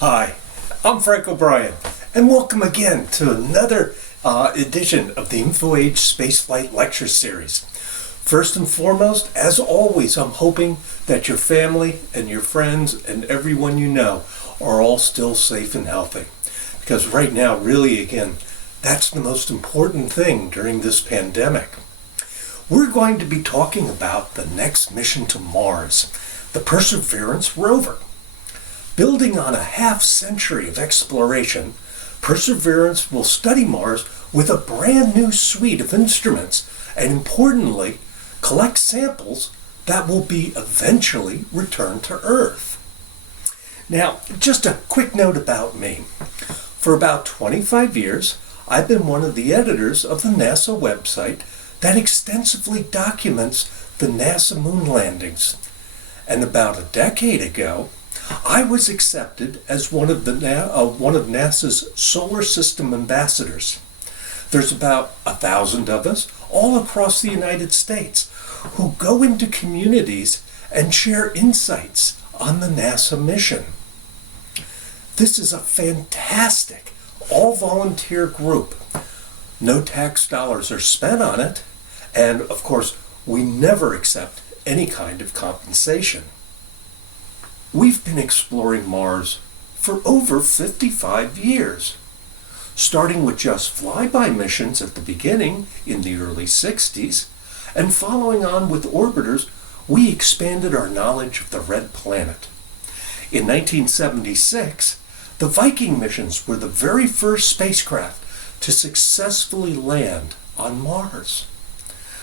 Hi, I'm Frank O'Brien, and welcome again to another edition of the InfoAge Spaceflight Lecture Series. First and foremost, as always, I'm hoping that your family and your friends and everyone you know are all still safe and healthy. Because right now, really, again, that's the most important thing during this pandemic. We're going to be talking about the next mission to Mars, the Perseverance rover. Building on a half-century of exploration, Perseverance will study Mars with a brand new suite of instruments and, importantly, collect samples that will be eventually returned to Earth. Now, just a quick note about me. For about 25 years, I've been one of the editors of the NASA website that extensively documents the NASA moon landings. And about a decade ago, I was accepted as one of NASA's solar system ambassadors. There's about 1,000 of us all across the United States who go into communities and share insights on the NASA mission. This is a fantastic all-volunteer group. No tax dollars are spent on it, and of course, we never accept any kind of compensation. We've been exploring Mars for over 55 years, starting with just flyby missions at the beginning in the early 60s, and following on with orbiters, we expanded our knowledge of the Red Planet. In 1976, the Viking missions were the very first spacecraft to successfully land on Mars.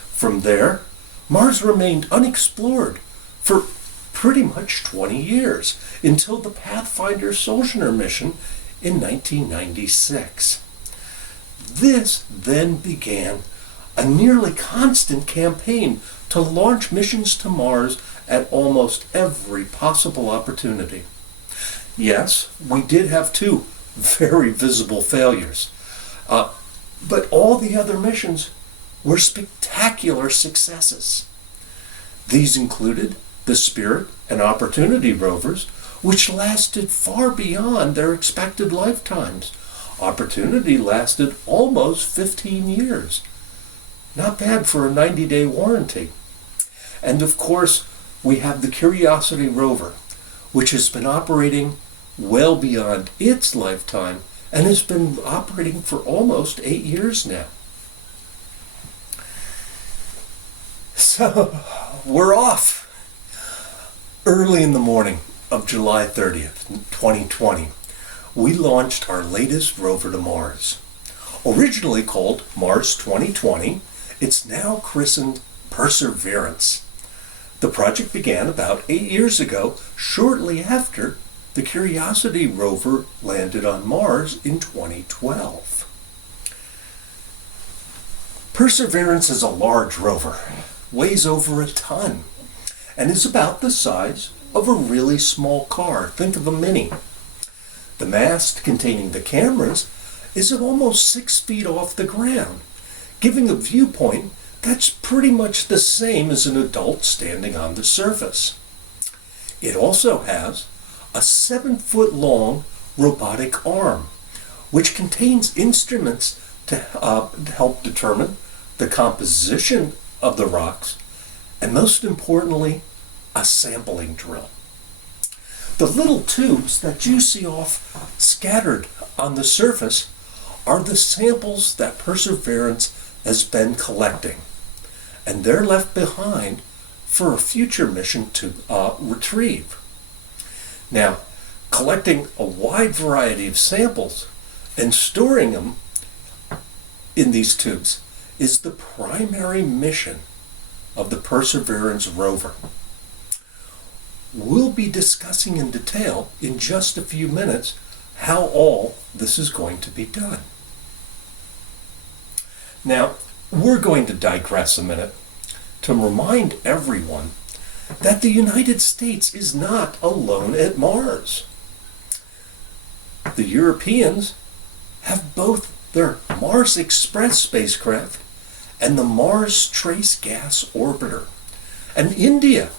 From there, Mars remained unexplored for pretty much 20 years, until the Pathfinder Sojourner mission in 1996. This then began a nearly constant campaign to launch missions to Mars at almost every possible opportunity. Yes, we did have two very visible failures, but all the other missions were spectacular successes. These included the Spirit and Opportunity rovers, which lasted far beyond their expected lifetimes. Opportunity lasted almost 15 years. Not bad for a 90-day warranty. And of course, we have the Curiosity rover, which has been operating well beyond its lifetime and has been operating for almost 8 years now. So, we're off. Early in the morning of July 30th, 2020, we launched our latest rover to Mars. Originally called Mars 2020, it's now christened Perseverance. The project began about 8 years ago, shortly after the Curiosity rover landed on Mars in 2012. Perseverance is a large rover, weighs over a ton, and is about the size of a really small car. Think of a Mini. The mast containing the cameras is at almost 6 feet off the ground, giving a viewpoint that's pretty much the same as an adult standing on the surface. It also has a 7-foot-long robotic arm, which contains instruments to help determine the composition of the rocks, and most importantly, a sampling drill. The little tubes that you see off scattered on the surface are the samples that Perseverance has been collecting, and they're left behind for a future mission to retrieve. Now, collecting a wide variety of samples and storing them in these tubes is the primary mission of the Perseverance rover. We'll be discussing in detail in just a few minutes how all this is going to be done. Now, we're going to digress a minute to remind everyone that the United States is not alone at Mars. The Europeans have both their Mars Express spacecraft and the Mars Trace Gas Orbiter. And India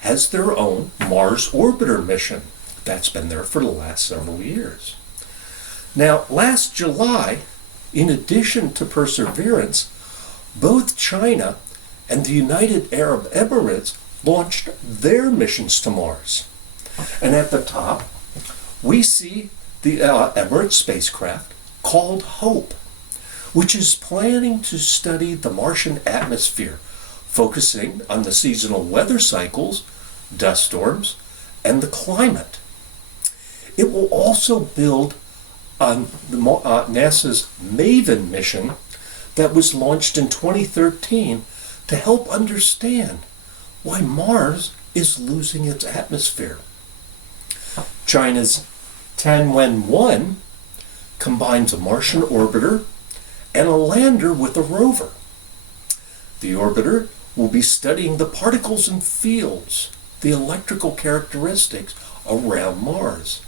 has their own Mars Orbiter mission. That's been there for the last several years. Now, last July, in addition to Perseverance, both China and the United Arab Emirates launched their missions to Mars. And at the top, we see the Emirates spacecraft called Hope, which is planning to study the Martian atmosphere, focusing on the seasonal weather cycles, dust storms, and the climate. It will also build on NASA's MAVEN mission that was launched in 2013 to help understand why Mars is losing its atmosphere. China's Tianwen-1 combines a Martian orbiter and a lander with a rover. The orbiter will be studying the particles and fields, the electrical characteristics around Mars,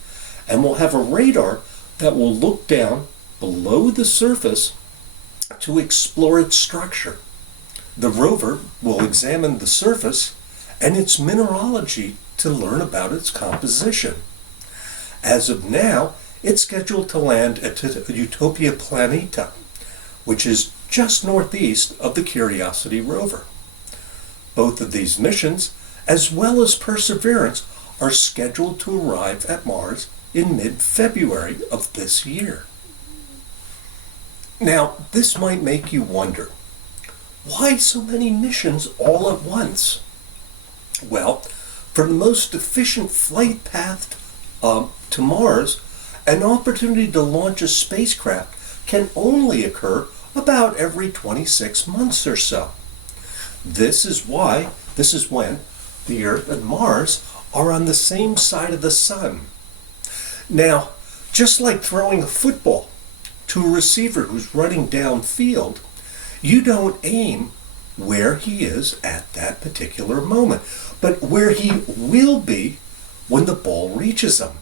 and will have a radar that will look down below the surface to explore its structure. The rover will examine the surface and its mineralogy to learn about its composition. As of now, it's scheduled to land at Utopia Planeta, which is just northeast of the Curiosity rover. Both of these missions, as well as Perseverance, are scheduled to arrive at Mars in mid-February of this year. Now, this might make you wonder, why so many missions all at once? Well, for the most efficient flight path to Mars, an opportunity to launch a spacecraft can only occur about every 26 months or so. This is when the Earth and Mars are on the same side of the sun. Now, just like throwing a football to a receiver who's running downfield, you don't aim where he is at that particular moment, but where he will be when the ball reaches him.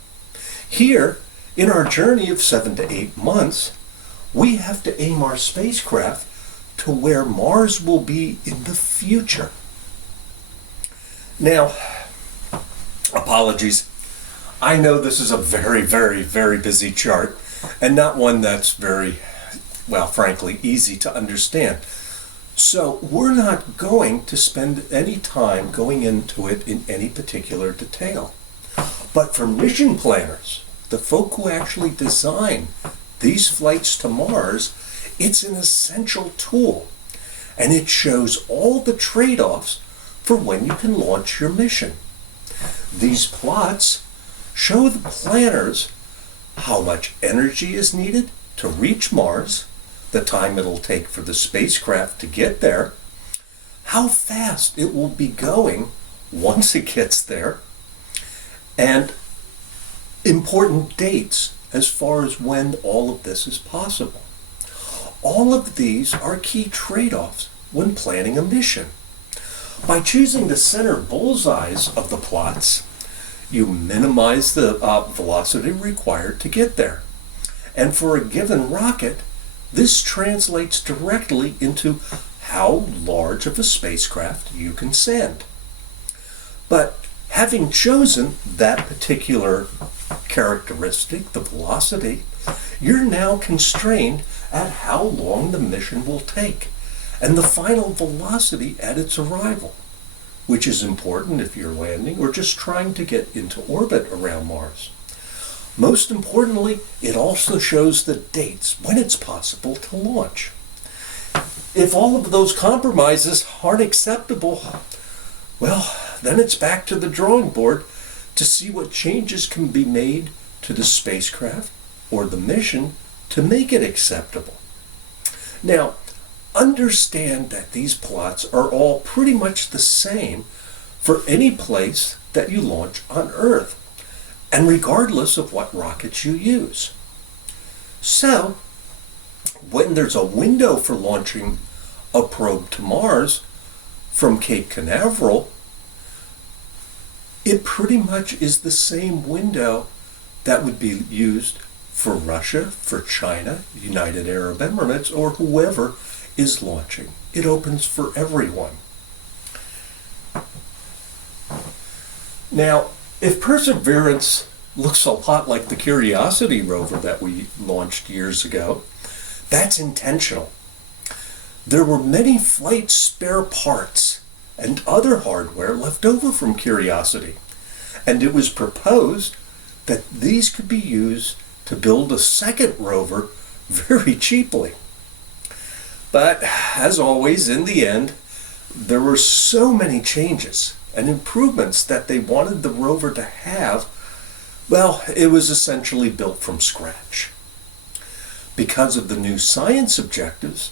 Here, in our journey of 7 to 8 months, we have to aim our spacecraft to where Mars will be in the future. Now, apologies. I know this is a very, very, very busy chart, and not one that's very, well, frankly, easy to understand. So we're not going to spend any time going into it in any particular detail. But for mission planners, the folk who actually design these flights to Mars, it's an essential tool, and it shows all the trade-offs for when you can launch your mission. These plots show the planners how much energy is needed to reach Mars, the time it'll take for the spacecraft to get there, how fast it will be going once it gets there, and important dates as far as when all of this is possible. All of these are key trade-offs when planning a mission. By choosing the center bullseyes of the plots, you minimize the velocity required to get there. And for a given rocket, this translates directly into how large of a spacecraft you can send. But having chosen that particular characteristic, the velocity, you're now constrained at how long the mission will take and the final velocity at its arrival, which is important if you're landing or just trying to get into orbit around Mars. Most importantly, it also shows the dates when it's possible to launch. If all of those compromises aren't acceptable, well, then it's back to the drawing board to see what changes can be made to the spacecraft or the mission to make it acceptable. Now, understand that these plots are all pretty much the same for any place that you launch on Earth, and regardless of what rockets you use. So, when there's a window for launching a probe to Mars from Cape Canaveral, it pretty much is the same window that would be used for Russia, for China, United Arab Emirates, or whoever is launching. It opens for everyone. Now, if Perseverance looks a lot like the Curiosity rover that we launched years ago. That's intentional. There were many flight spare parts and other hardware left over from Curiosity, and it was proposed that these could be used to build a second rover very cheaply. But as always, in the end, there were so many changes and improvements that they wanted the rover to have. Well, it was essentially built from scratch. Because of the new science objectives,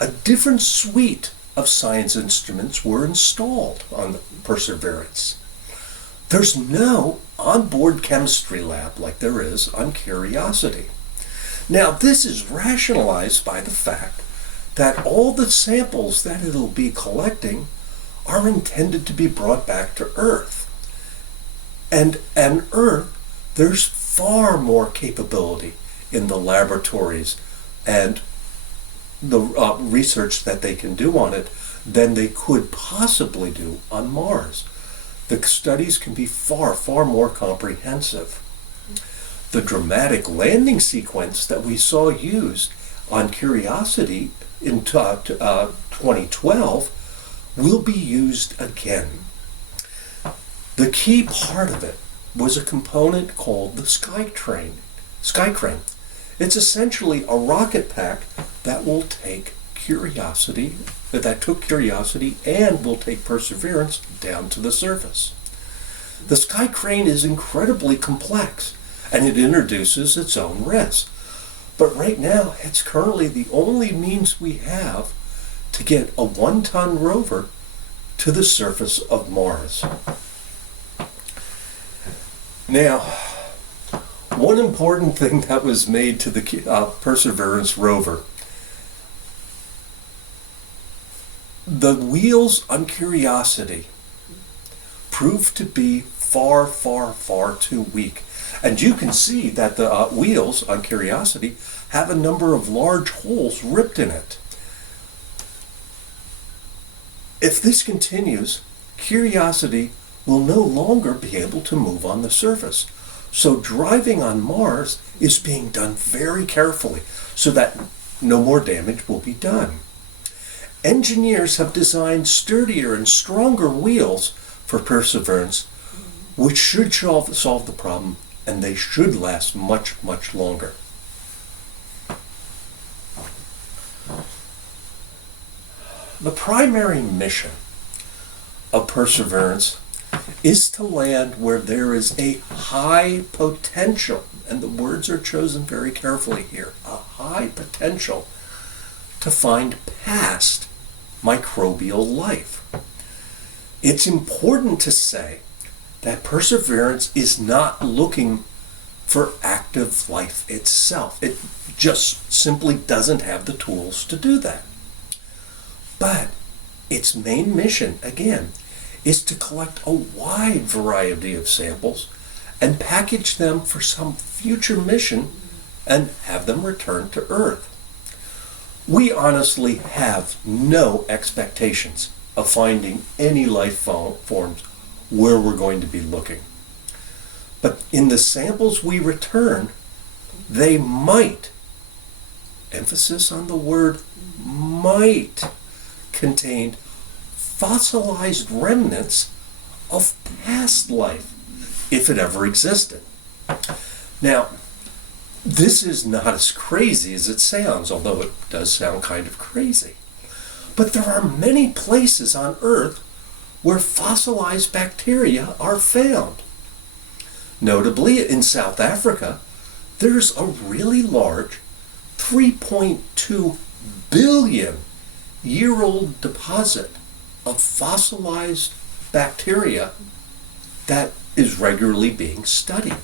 a different suite of science instruments were installed on the Perseverance. There's no onboard chemistry lab like there is on Curiosity. Now, this is rationalized by the fact that all the samples that it'll be collecting are intended to be brought back to Earth. And on Earth, there's far more capability in the laboratories and the research that they can do on it than they could possibly do on Mars. The studies can be far, far more comprehensive. The dramatic landing sequence that we saw used on Curiosity in 2012 will be used again. The key part of it was a component called the Skytrain. It's essentially a rocket pack that will take Curiosity, that took Curiosity and will take Perseverance down to the surface. The Skytrain is incredibly complex, and it introduces its own risks. But right now, it's currently the only means we have to get a 1-ton rover to the surface of Mars. Now, one important thing that was made to the Perseverance rover, the wheels on Curiosity proved to be far, far, far too weak. And you can see that the wheels on Curiosity have a number of large holes ripped in it. If this continues, Curiosity will no longer be able to move on the surface. So driving on Mars is being done very carefully so that no more damage will be done. Engineers have designed sturdier and stronger wheels for Perseverance, which should solve the problem, and they should last much, much longer. The primary mission of Perseverance is to land where there is a high potential, and the words are chosen very carefully here, a high potential to find past microbial life. It's important to say that Perseverance is not looking for active life itself. It just simply doesn't have the tools to do that. But its main mission, again, is to collect a wide variety of samples and package them for some future mission and have them returned to Earth. We honestly have no expectations of finding any life forms where we're going to be looking. But in the samples we return, they might, emphasis on the word might, contain fossilized remnants of past life, if it ever existed. Now, this is not as crazy as it sounds, although it does sound kind of crazy. But there are many places on Earth where fossilized bacteria are found. Notably, in South Africa, there's a really large 3.2 billion year-old deposit of fossilized bacteria that is regularly being studied.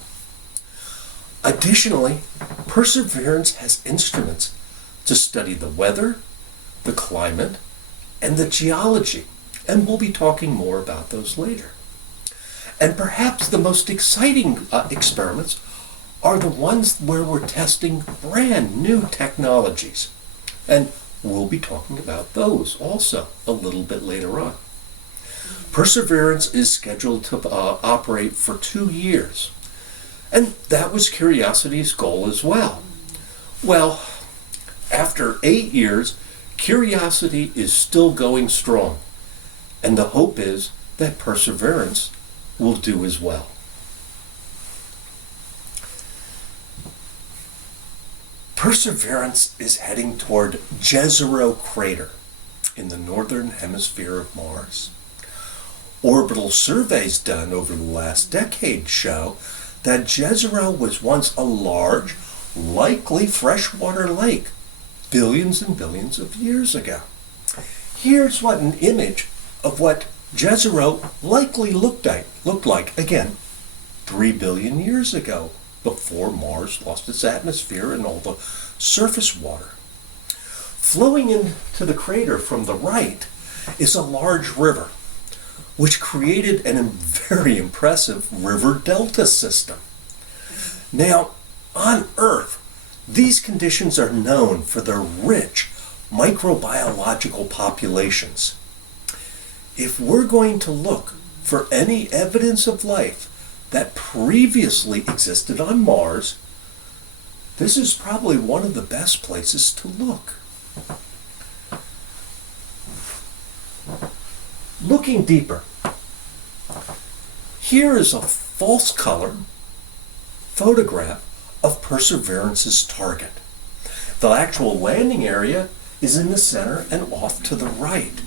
Additionally, Perseverance has instruments to study the weather, the climate, and the geology, and we'll be talking more about those later. And perhaps the most exciting experiments are the ones where we're testing brand new technologies. And we'll be talking about those also a little bit later on. Perseverance is scheduled to operate for 2 years. And that was Curiosity's goal as well. Well, after 8 years, Curiosity is still going strong, and the hope is that Perseverance will do as well. Perseverance is heading toward Jezero Crater in the northern hemisphere of Mars. Orbital surveys done over the last decade show that Jezero was once a large, likely freshwater lake billions and billions of years ago. Here's what an image of what Jezero likely looked like, again, 3 billion years ago, before Mars lost its atmosphere and all the surface water. Flowing into the crater from the right is a large river, which created a very impressive river delta system. Now, on Earth, these conditions are known for their rich microbiological populations. If we're going to look for any evidence of life that previously existed on Mars, this is probably one of the best places to look. Looking deeper, here is a false color photograph of Perseverance's target. The actual landing area is in the center and off to the right,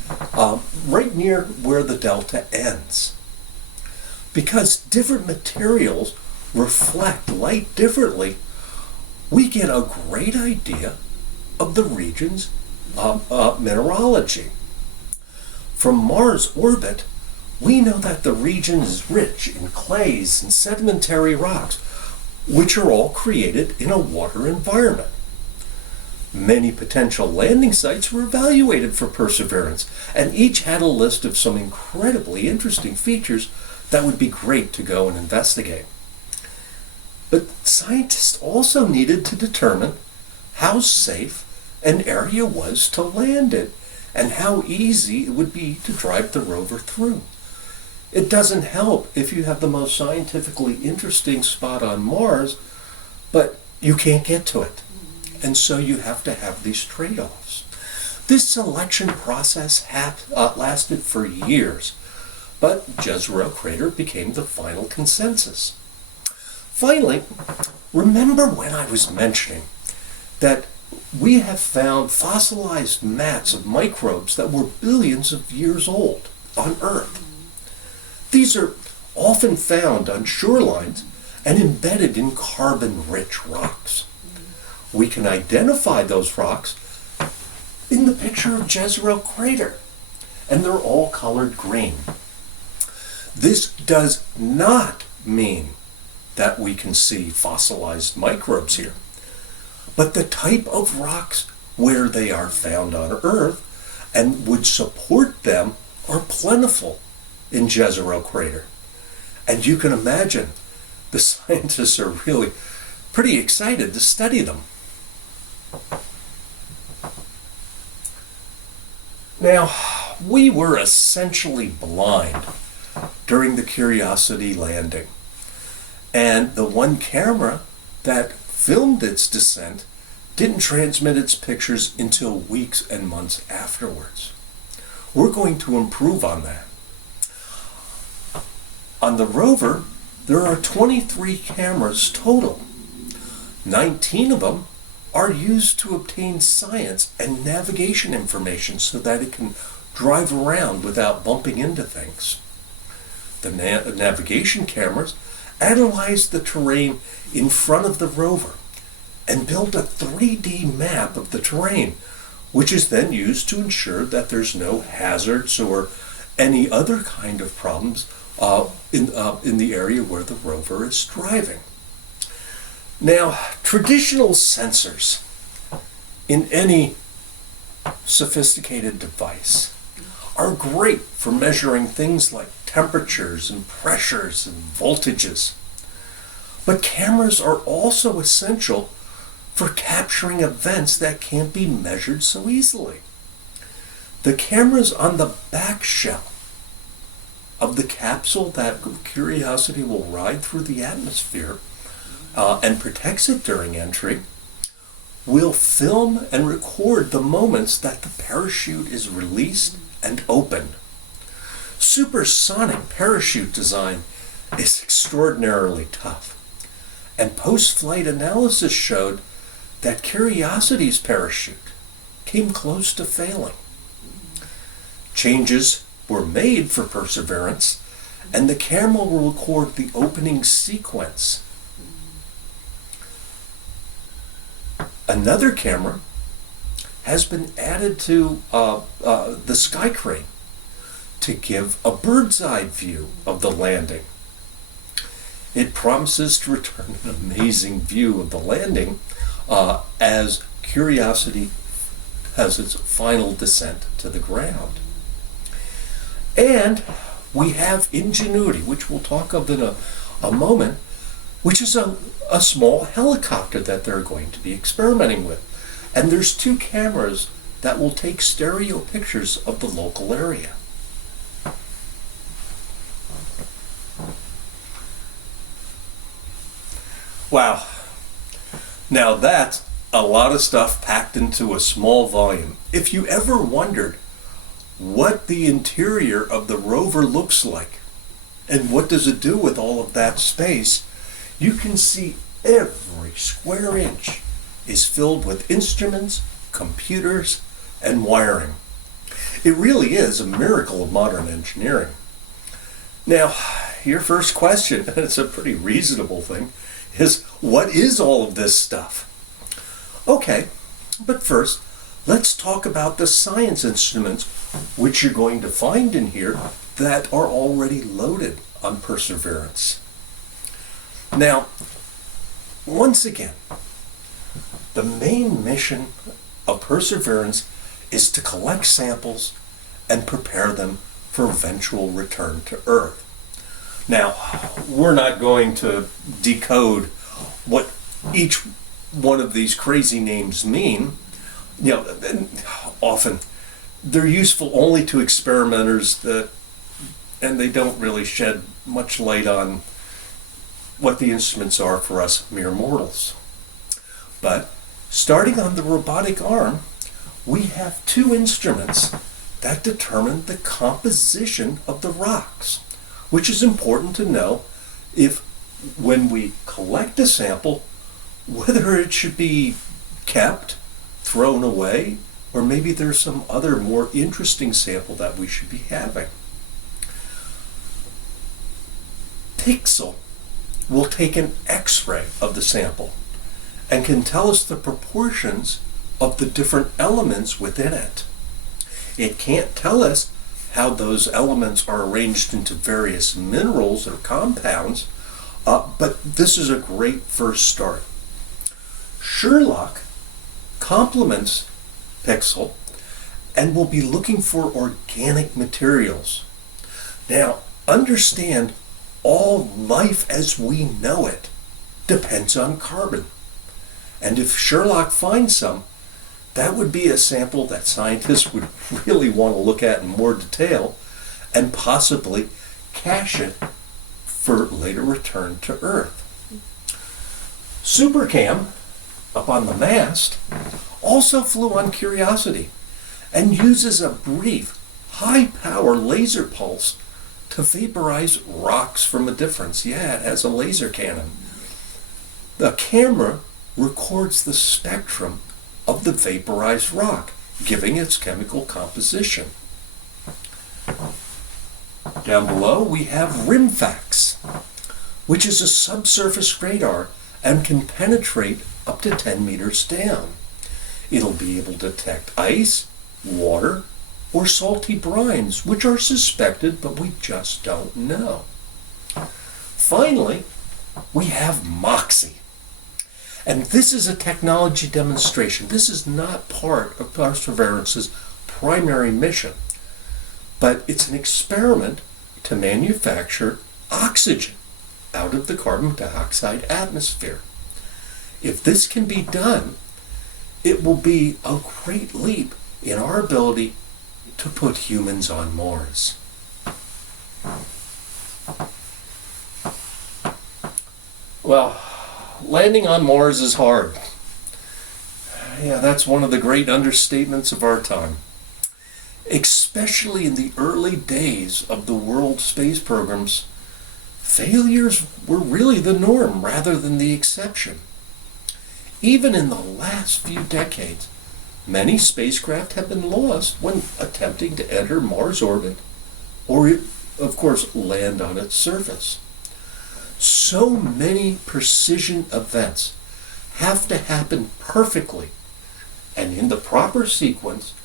right near where the delta ends. Because different materials reflect light differently, we get a great idea of the region's mineralogy. From Mars' orbit, we know that the region is rich in clays and sedimentary rocks, which are all created in a water environment. Many potential landing sites were evaluated for Perseverance, and each had a list of some incredibly interesting features that would be great to go and investigate. But scientists also needed to determine how safe an area was to land in and how easy it would be to drive the rover through. It doesn't help if you have the most scientifically interesting spot on Mars, but you can't get to it. And so you have to have these trade-offs. This selection process lasted for years, but Jezero Crater became the final consensus. Finally, remember when I was mentioning that we have found fossilized mats of microbes that were billions of years old on Earth? These are often found on shorelines and embedded in carbon-rich rocks. We can identify those rocks in the picture of Jezero Crater, and they're all colored green. This does not mean that we can see fossilized microbes here, but the type of rocks where they are found on Earth and would support them are plentiful in Jezero Crater. And you can imagine the scientists are really pretty excited to study them. Now, we were essentially blind during the Curiosity landing, and the one camera that filmed its descent didn't transmit its pictures until weeks and months afterwards. We're going to improve on that. On the rover, there are 23 cameras total. 19 of them are used to obtain science and navigation information so that it can drive around without bumping into things. The navigation cameras analyze the terrain in front of the rover and build a 3D map of the terrain, which is then used to ensure that there's no hazards or any other kind of problems in the area where the rover is driving. Now, traditional sensors in any sophisticated device are great for measuring things like temperatures and pressures and voltages. But cameras are also essential for capturing events that can't be measured so easily. The cameras on the back shell of the capsule that Curiosity will ride through the atmosphere and protects it during entry, will film and record the moments that the parachute is released and opened. Supersonic parachute design is extraordinarily tough, and post-flight analysis showed that Curiosity's parachute came close to failing. Changes were made for Perseverance, and the camera will record the opening sequence. Another camera has been added to the sky crane to give a bird's eye view of the landing. It promises to return an amazing view of the landing as Curiosity has its final descent to the ground. And we have Ingenuity, which we'll talk of in a moment, which is a small helicopter that they're going to be experimenting with. And there's 2 cameras that will take stereo pictures of the local area. Wow. Now that's a lot of stuff packed into a small volume. If you ever wondered what the interior of the rover looks like and what does it do with all of that space, you can see every square inch is filled with instruments, computers, and wiring. It really is a miracle of modern engineering. Now, your first question, and it's a pretty reasonable thing, is what is all of this stuff? Okay, but first, let's talk about the science instruments which you're going to find in here that are already loaded on Perseverance. Now, once again, the main mission of Perseverance is to collect samples and prepare them for eventual return to Earth. Now, we're not going to decode what each one of these crazy names mean. You know, often they're useful only to experimenters and they don't really shed much light on what the instruments are for us mere mortals. But starting on the robotic arm, we have 2 instruments that determine the composition of the rocks, which is important to know if when we collect a sample, whether it should be kept, thrown away, or maybe there's some other more interesting sample that we should be having. Pixel will take an X-ray of the sample and can tell us the proportions of the different elements within it. It can't tell us how those elements are arranged into various minerals or compounds, but this is a great first start. Sherlock complements Pixel and will be looking for organic materials. Now, understand all life as we know it depends on carbon. And if Sherlock finds some, that would be a sample that scientists would really want to look at in more detail and possibly cache it for later return to Earth. Supercam, up on the mast, also flew on Curiosity and uses a brief, high-power laser pulse to vaporize rocks from a difference. Yeah, it has a laser cannon. The camera records the spectrum of the vaporized rock, giving its chemical composition. Down below we have RIMFAX, which is a subsurface radar and can penetrate up to 10 meters down. It'll be able to detect ice, water, or salty brines, which are suspected, but we just don't know. Finally, we have MOXIE. And this is a technology demonstration. This is not part of Perseverance's primary mission, but it's an experiment to manufacture oxygen out of the carbon dioxide atmosphere. If this can be done, it will be a great leap in our ability to put humans on Mars. Well, Landing on Mars is hard. Yeah, that's one of the great understatements of our time. Especially in the early days of the world space programs, failures were really the norm rather than the exception. Even in the last few decades, many spacecraft have been lost when attempting to enter Mars orbit or, of course, land on its surface. So many precision events have to happen perfectly and in the proper sequence,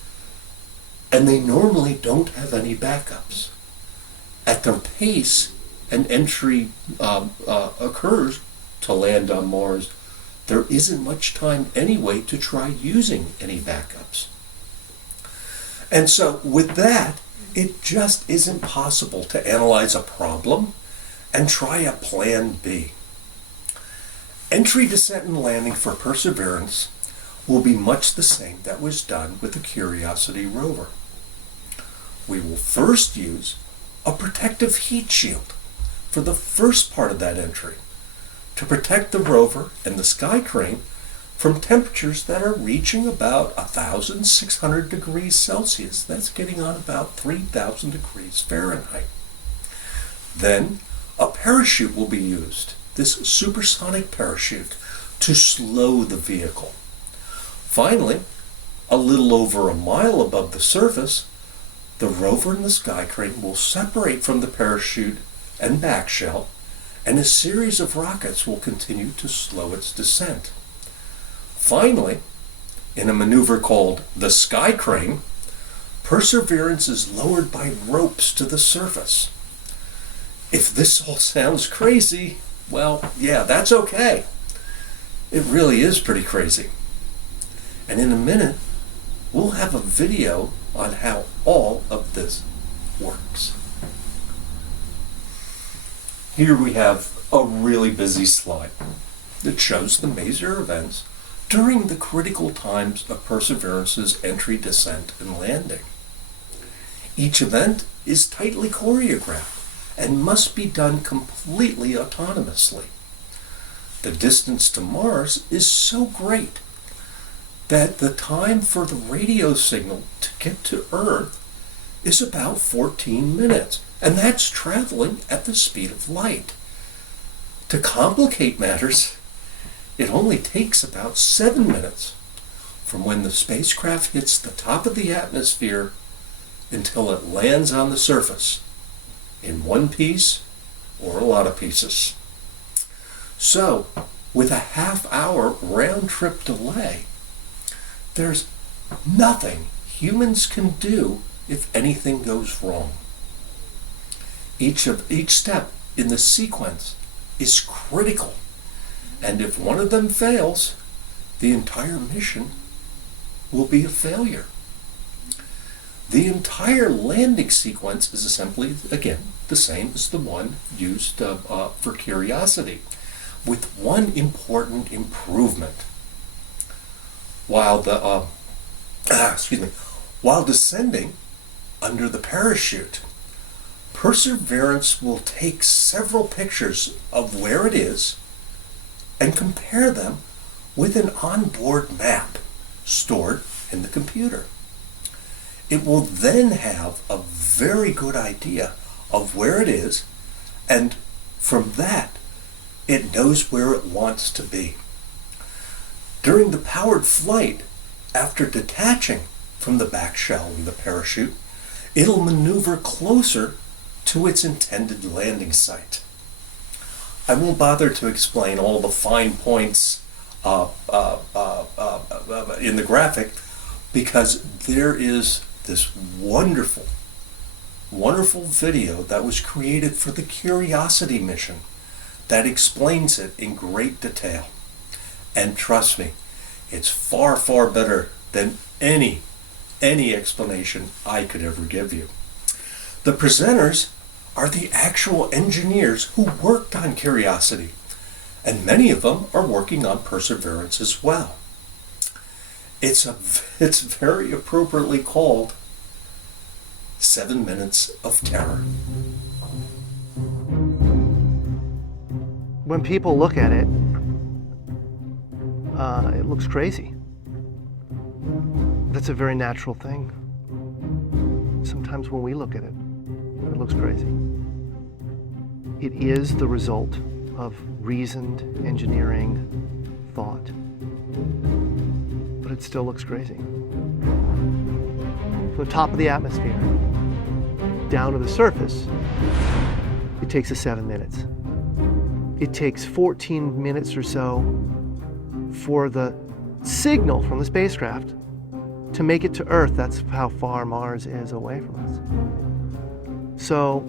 and they normally don't have any backups. At the pace an entry occurs to land on Mars, there isn't much time anyway to try using any backups. And so with that, it just isn't possible to analyze a problem and try a plan B. Entry, descent, and landing for Perseverance will be much the same that was done with the Curiosity rover. We will first use a protective heat shield for the first part of that entry to protect the rover and the sky crane from temperatures that are reaching about 1,600 degrees Celsius. That's getting on about 3,000 degrees Fahrenheit. Then a parachute will be used, this supersonic parachute, to slow the vehicle. Finally, a little over a mile above the surface, the rover and the sky crane will separate from the parachute and back shell, and a series of rockets will continue to slow its descent. Finally, in a maneuver called the sky crane, Perseverance is lowered by ropes to the surface. If this all sounds crazy, well, yeah, that's okay. It really is pretty crazy. And in a minute, we'll have a video on how all of this works. Here we have a really busy slide that shows the major events during the critical times of Perseverance's entry, descent, and landing. Each event is tightly choreographed and must be done completely autonomously. The distance to Mars is so great that the time for the radio signal to get to Earth is about 14 minutes, and that's traveling at the speed of light. To complicate matters, it only takes about 7 minutes from when the spacecraft hits the top of the atmosphere until it lands on the surface, in one piece or a lot of pieces. So, with a half-hour round-trip delay, there's nothing humans can do if anything goes wrong. Each step in the sequence is critical, and if one of them fails, the entire mission will be a failure. The entire landing sequence is simply, again, the same as the one used for Curiosity, with one important improvement. While descending under the parachute, Perseverance will take several pictures of where it is and compare them with an onboard map stored in the computer. It will then have a very good idea of where it is, and from that, it knows where it wants to be. During the powered flight, after detaching from the back shell and the parachute, it'll maneuver closer to its intended landing site. I won't bother to explain all the fine points in the graphic, because there is this wonderful video that was created for the Curiosity mission that explains it in great detail. And trust me, it's far, far better than any explanation I could ever give you. The presenters are the actual engineers who worked on Curiosity, and many of them are working on Perseverance as well. It's very appropriately called 7 Minutes of Terror. When people look at it, it looks crazy. That's a very natural thing. Sometimes when we look at it, it looks crazy. It is the result of reasoned engineering thought, but it still looks crazy. From the top of the atmosphere down to the surface, it takes us 7 minutes. It takes 14 minutes or so for the signal from the spacecraft to make it to Earth. That's how far Mars is away from us. So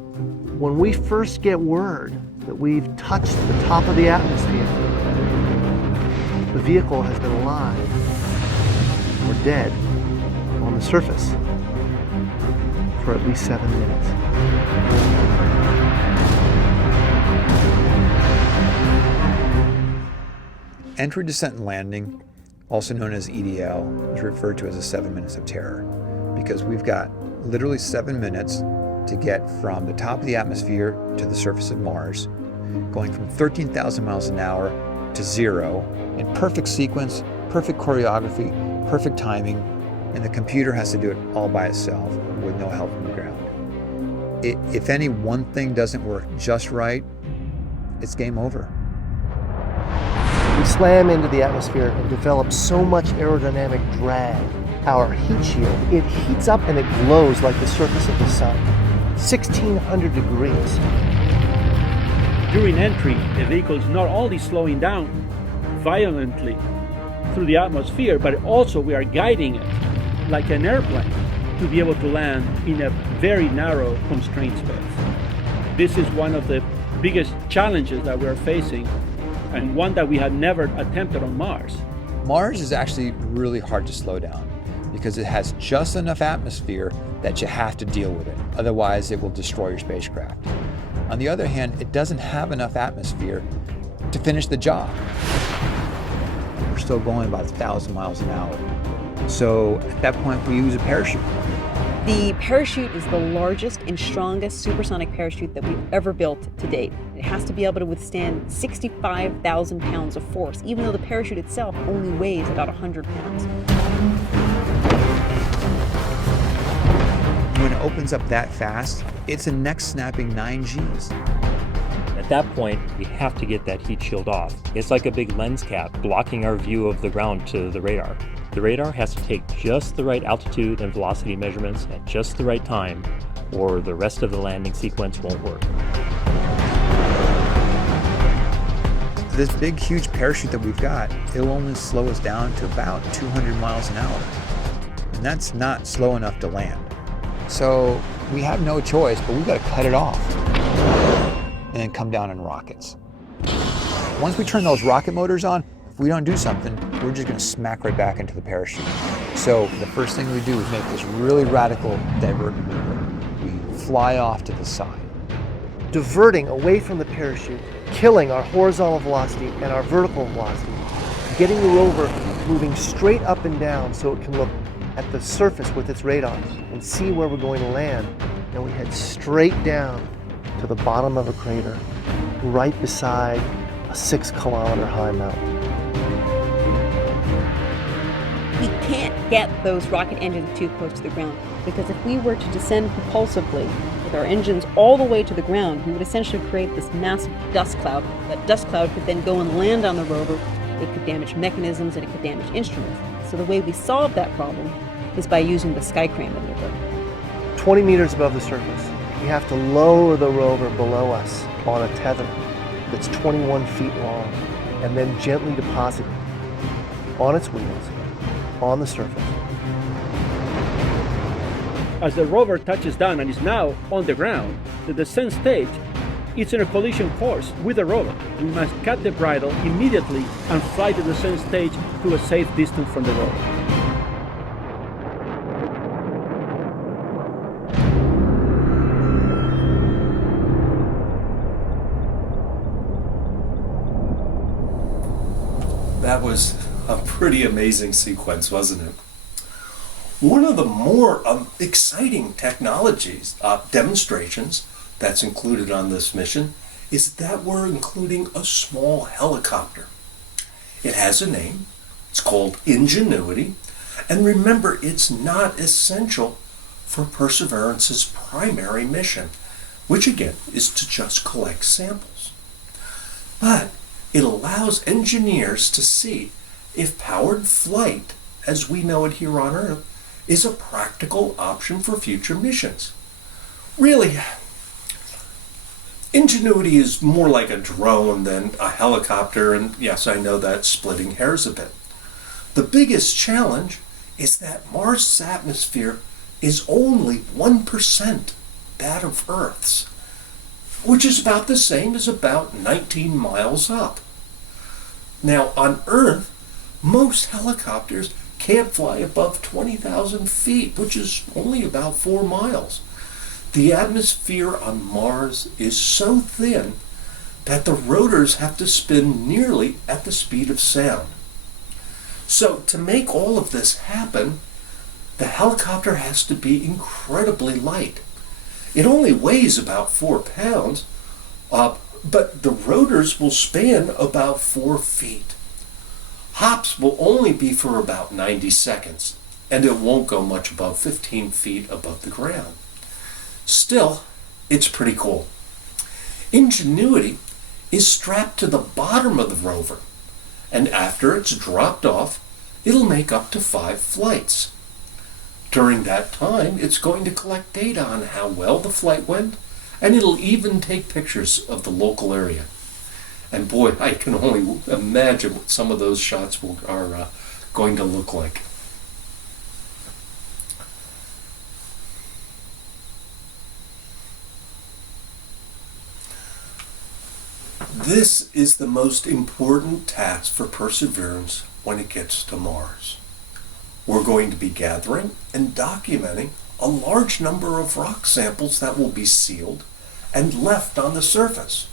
when we first get word that we've touched the top of the atmosphere, the vehicle has been alive or dead on the surface for at least 7 minutes. Entry, descent, and landing, also known as EDL, is referred to as the 7 minutes of terror because we've got literally 7 minutes to get from the top of the atmosphere to the surface of Mars, going from 13,000 miles an hour to 0 in perfect sequence, perfect choreography, perfect timing, and the computer has to do it all by itself with no help from the ground. If any one thing doesn't work just right, it's game over. We slam into the atmosphere and develop so much aerodynamic drag. Our heat shield, it heats up and it glows like the surface of the sun. 1,600 degrees. During entry, the vehicle is not only slowing down violently through the atmosphere, but also we are guiding it like an airplane to be able to land in a very narrow, constrained space. This is one of the biggest challenges that we are facing, and one that we had never attempted on Mars. Mars is actually really hard to slow down because it has just enough atmosphere that you have to deal with it. Otherwise, it will destroy your spacecraft. On the other hand, it doesn't have enough atmosphere to finish the job. We're still going about 1,000 miles an hour. So at that point, we use a parachute. The parachute is the largest and strongest supersonic parachute that we've ever built to date. It has to be able to withstand 65,000 pounds of force, even though the parachute itself only weighs about 100 pounds. When it opens up that fast, it's a neck-snapping 9 Gs. At that point, we have to get that heat shield off. It's like a big lens cap blocking our view of the ground to the radar. The radar has to take just the right altitude and velocity measurements at just the right time, or the rest of the landing sequence won't work. This big, huge parachute that we've got, it'll only slow us down to about 200 miles an hour. And that's not slow enough to land. So we have no choice, but we've got to cut it off and then come down in rockets. Once we turn those rocket motors on, if we don't do something, we're just going to smack right back into the parachute. So the first thing we do is make this really radical divert maneuver. We fly off to the side. Diverting away from the parachute, killing our horizontal velocity and our vertical velocity, getting the rover moving straight up and down so it can look at the surface with its radar and see where we're going to land. And we head straight down to the bottom of a crater, right beside a 6-kilometer high mountain. We can't get those rocket engines too close to the ground, because if we were to descend propulsively with our engines all the way to the ground, we would essentially create this massive dust cloud. That dust cloud could then go and land on the rover. It could damage mechanisms and it could damage instruments. So the way we solve that problem is by using the sky crane maneuver. 20 meters above the surface, we have to lower the rover below us on a tether that's 21 feet long, and then gently deposit it on its wheels on the surface. As the rover touches down and is now on the ground, the descent stage is in a collision course with the rover. We must cut the bridle immediately and fly the descent stage to a safe distance from the rover. That was a pretty amazing sequence, wasn't it? One of the more exciting technologies, demonstrations that's included on this mission is that we're including a small helicopter. It has a name, It's called Ingenuity. And remember, it's not essential for Perseverance's primary mission, which again is to just collect samples. But it allows engineers to see if powered flight, as we know it here on Earth, is a practical option for future missions. Really, Ingenuity is more like a drone than a helicopter, and yes, I know that's splitting hairs a bit. The biggest challenge is that Mars' atmosphere is only 1% that of Earth's, which is about the same as about 19 miles up. Now, on Earth, most helicopters can't fly above 20,000 feet, which is only about 4 miles. The atmosphere on Mars is so thin that the rotors have to spin nearly at the speed of sound. So to make all of this happen, the helicopter has to be incredibly light. It only weighs about 4 pounds, but the rotors will span about 4 feet. Hops will only be for about 90 seconds, and it won't go much above 15 feet above the ground. Still, it's pretty cool. Ingenuity is strapped to the bottom of the rover, and after it's dropped off, it'll make up to 5 flights. During that time, it's going to collect data on how well the flight went, and it'll even take pictures of the local area. And boy, I can only imagine what some of those shots are going to look like. This is the most important task for Perseverance when it gets to Mars. We're going to be gathering and documenting a large number of rock samples that will be sealed and left on the surface.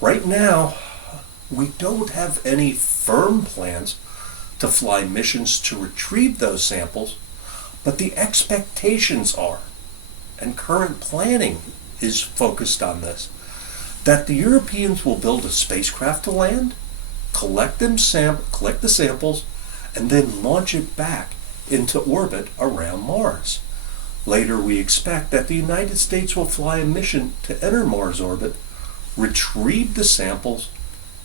Right now, we don't have any firm plans to fly missions to retrieve those samples, but the expectations are, and current planning is focused on this, that the Europeans will build a spacecraft to land, collect the samples, and then launch it back into orbit around Mars. Later, we expect that the United States will fly a mission to enter Mars orbit, retrieve the samples,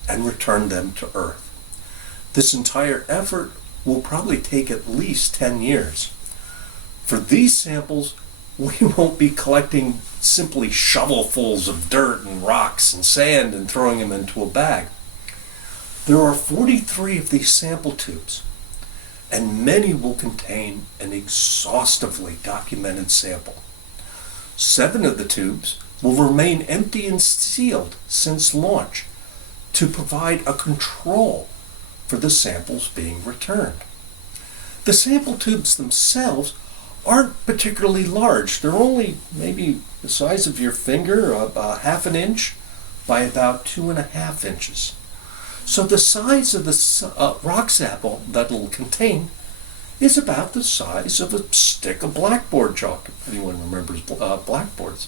and return them to Earth. This entire effort will probably take at least 10 years. For these samples, we won't be collecting simply shovelfuls of dirt and rocks and sand and throwing them into a bag. There are 43 of these sample tubes, and many will contain an exhaustively documented sample. 7 of the tubes will remain empty and sealed since launch to provide a control for the samples being returned. The sample tubes themselves aren't particularly large. They're only maybe the size of your finger, about 1/2 inch by about 2.5 inches. So the size of the rock sample that it'll contain is about the size of a stick of blackboard chalk, if anyone remembers blackboards.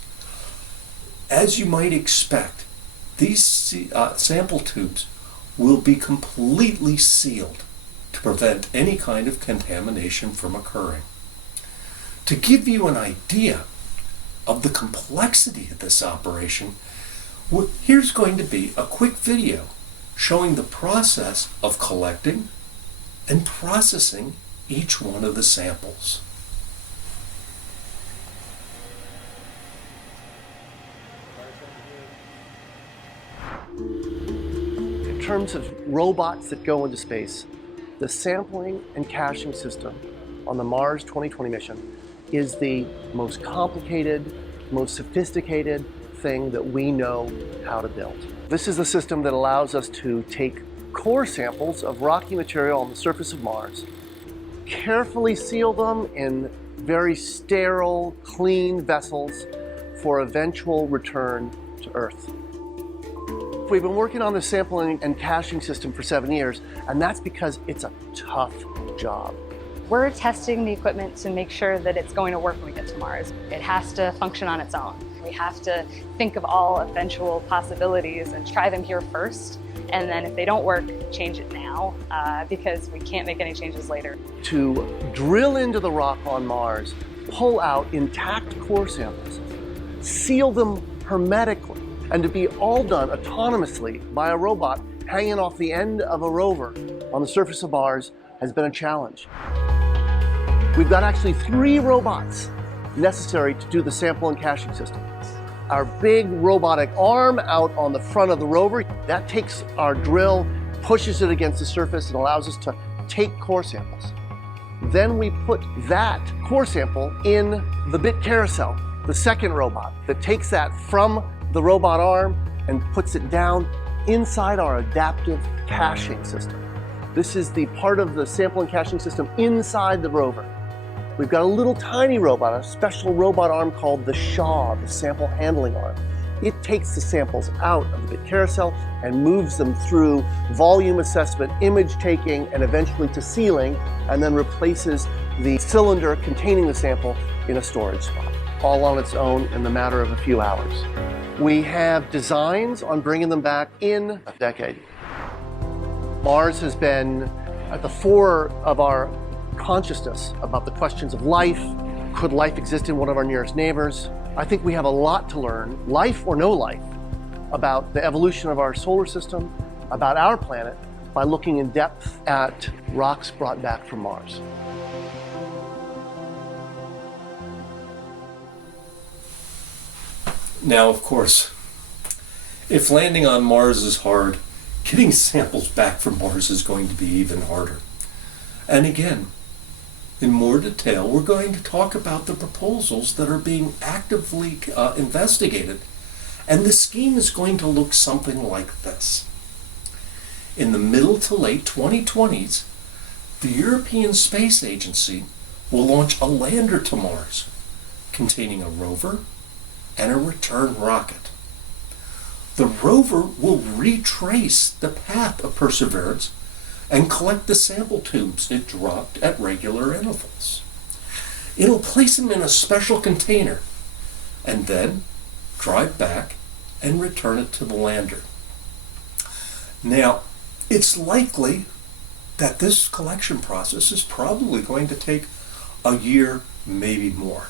As you might expect, these sample tubes will be completely sealed to prevent any kind of contamination from occurring. To give you an idea of the complexity of this operation, here's going to be a quick video showing the process of collecting and processing each one of the samples. In terms of robots that go into space, the sampling and caching system on the Mars 2020 mission is the most complicated, most sophisticated thing that we know how to build. This is the system that allows us to take core samples of rocky material on the surface of Mars, carefully seal them in very sterile, clean vessels for eventual return to Earth. We've been working on the sampling and caching system for 7 years, and that's because it's a tough job. We're testing the equipment to make sure that it's going to work when we get to Mars. It has to function on its own. We have to think of all eventual possibilities and try them here first. And then if they don't work, change it now, because we can't make any changes later. To drill into the rock on Mars, pull out intact core samples, seal them hermetically, and to be all done autonomously by a robot hanging off the end of a rover on the surface of Mars has been a challenge. We've got actually 3 robots necessary to do the sample and caching system. Our big robotic arm out on the front of the rover, that takes our drill, pushes it against the surface, and allows us to take core samples. Then we put that core sample in the bit carousel, the second robot that takes that from the robot arm and puts it down inside our adaptive caching system. This is the part of the sample and caching system inside the rover. We've got a little tiny robot, a special robot arm called the SHAW, the sample handling arm. It takes the samples out of the bit carousel and moves them through volume assessment, image taking, and eventually to sealing, and then replaces the cylinder containing the sample in a storage spot, all on its own in the matter of a few hours. We have designs on bringing them back in a decade. Mars has been at the fore of our consciousness about the questions of life. Could life exist in one of our nearest neighbors? I think we have a lot to learn, life or no life, about the evolution of our solar system, about our planet, by looking in depth at rocks brought back from Mars. Now, of course, if landing on Mars is hard, getting samples back from Mars is going to be even harder. And again, in more detail, we're going to talk about the proposals that are being actively investigated. And the scheme is going to look something like this. In the middle to late 2020s, the European Space Agency will launch a lander to Mars containing a rover and a return rocket. The rover will retrace the path of Perseverance and collect the sample tubes it dropped at regular intervals. It'll place them in a special container and then drive back and return it to the lander. Now, it's likely that this collection process is probably going to take a year, maybe more.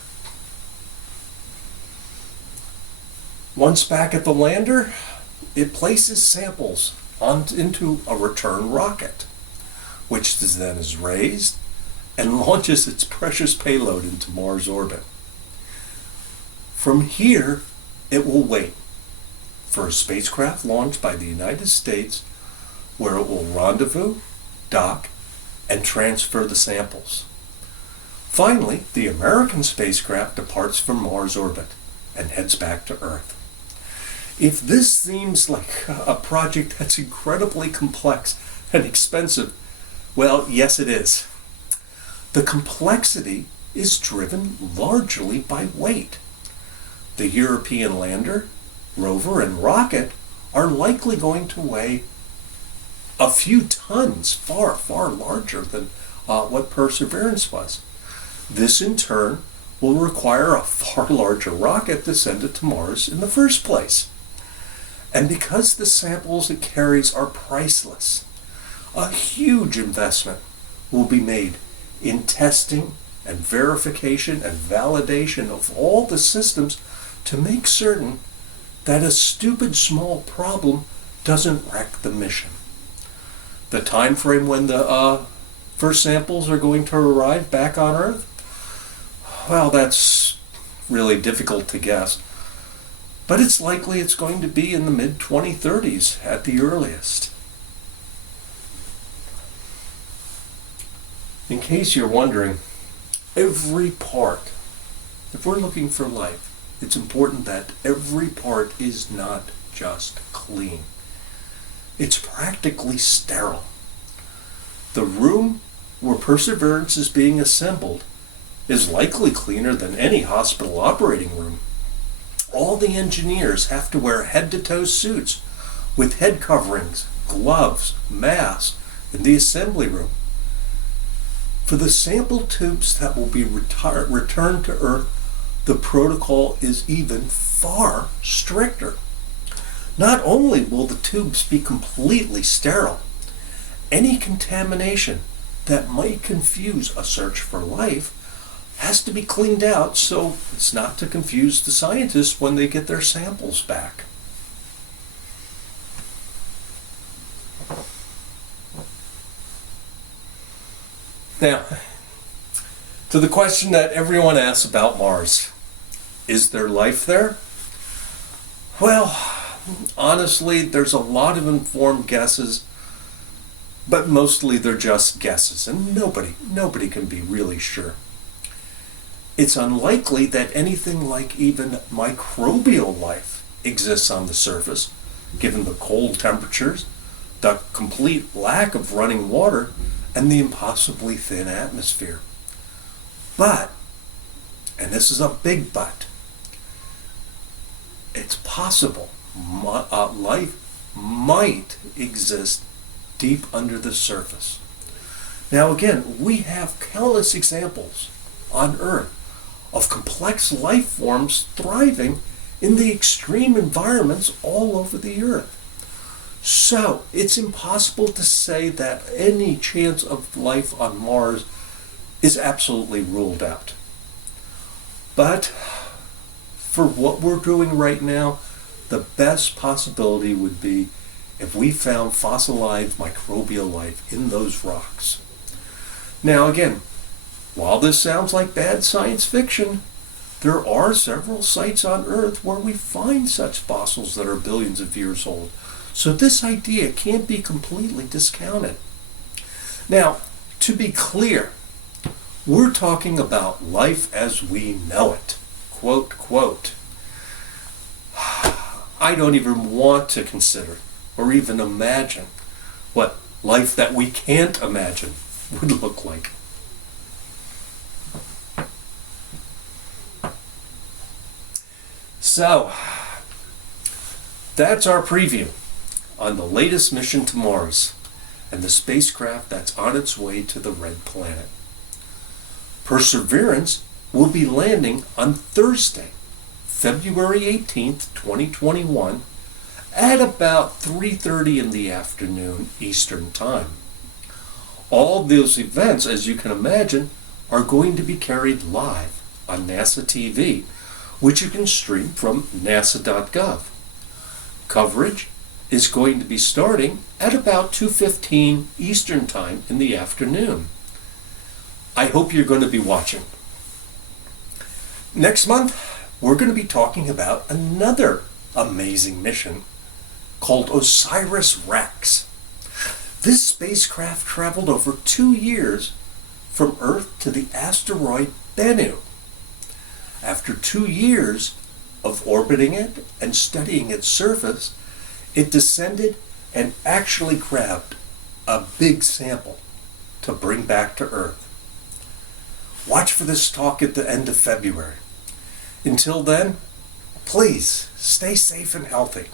Once back at the lander, it places samples into a return rocket, which then is raised and launches its precious payload into Mars orbit. From here, it will wait for a spacecraft launched by the United States, where it will rendezvous, dock, and transfer the samples. Finally, the American spacecraft departs from Mars orbit and heads back to Earth. If this seems like a project that's incredibly complex and expensive, well, yes it is. The complexity is driven largely by weight. The European lander, rover, and rocket are likely going to weigh a few tons, far, far larger than what Perseverance was. This in turn will require a far larger rocket to send it to Mars in the first place. And because the samples it carries are priceless, a huge investment will be made in testing and verification and validation of all the systems to make certain that a stupid small problem doesn't wreck the mission. The time frame when the first samples are going to arrive back on Earth, well, that's really difficult to guess. But it's likely it's going to be in the mid-2030s at the earliest. In case you're wondering, every part, if we're looking for life, it's important that every part is not just clean. It's practically sterile. The room where Perseverance is being assembled is likely cleaner than any hospital operating room. All the engineers have to wear head-to-toe suits with head coverings, gloves, masks in the assembly room. For the sample tubes that will be returned to Earth, the protocol is even far stricter. Not only will the tubes be completely sterile, any contamination that might confuse a search for life has to be cleaned out so it's not to confuse the scientists when they get their samples back. Now, to the question that everyone asks about Mars, is there life there? Well, honestly, there's a lot of informed guesses, but mostly they're just guesses, and nobody can be really sure. It's unlikely that anything like even microbial life exists on the surface, given the cold temperatures, the complete lack of running water, and the impossibly thin atmosphere. But, and this is a big but, it's possible life might exist deep under the surface. Now again, we have countless examples on Earth of complex life forms thriving in the extreme environments all over the Earth. So it's impossible to say that any chance of life on Mars is absolutely ruled out. But for what we're doing right now, the best possibility would be if we found fossilized microbial life in those rocks. Now again, while this sounds like bad science fiction, there are several sites on Earth where we find such fossils that are billions of years old. So this idea can't be completely discounted. Now, to be clear, we're talking about life as we know it. Quote, quote. I don't even want to consider or even imagine what life that we can't imagine would look like. So, that's our preview on the latest mission to Mars and the spacecraft that's on its way to the Red Planet. Perseverance will be landing on Thursday, February 18th, 2021, at about 3:30 in the afternoon Eastern Time. All those events, as you can imagine, are going to be carried live on NASA TV, which you can stream from nasa.gov. Coverage is going to be starting at about 2:15 Eastern Time in the afternoon. I hope you're going to be watching. Next month, we're going to be talking about another amazing mission called OSIRIS-REx. This spacecraft traveled over 2 years from Earth to the asteroid Bennu. After 2 years of orbiting it and studying its surface, it descended and actually grabbed a big sample to bring back to Earth. Watch for this talk at the end of February. Until then, please stay safe and healthy.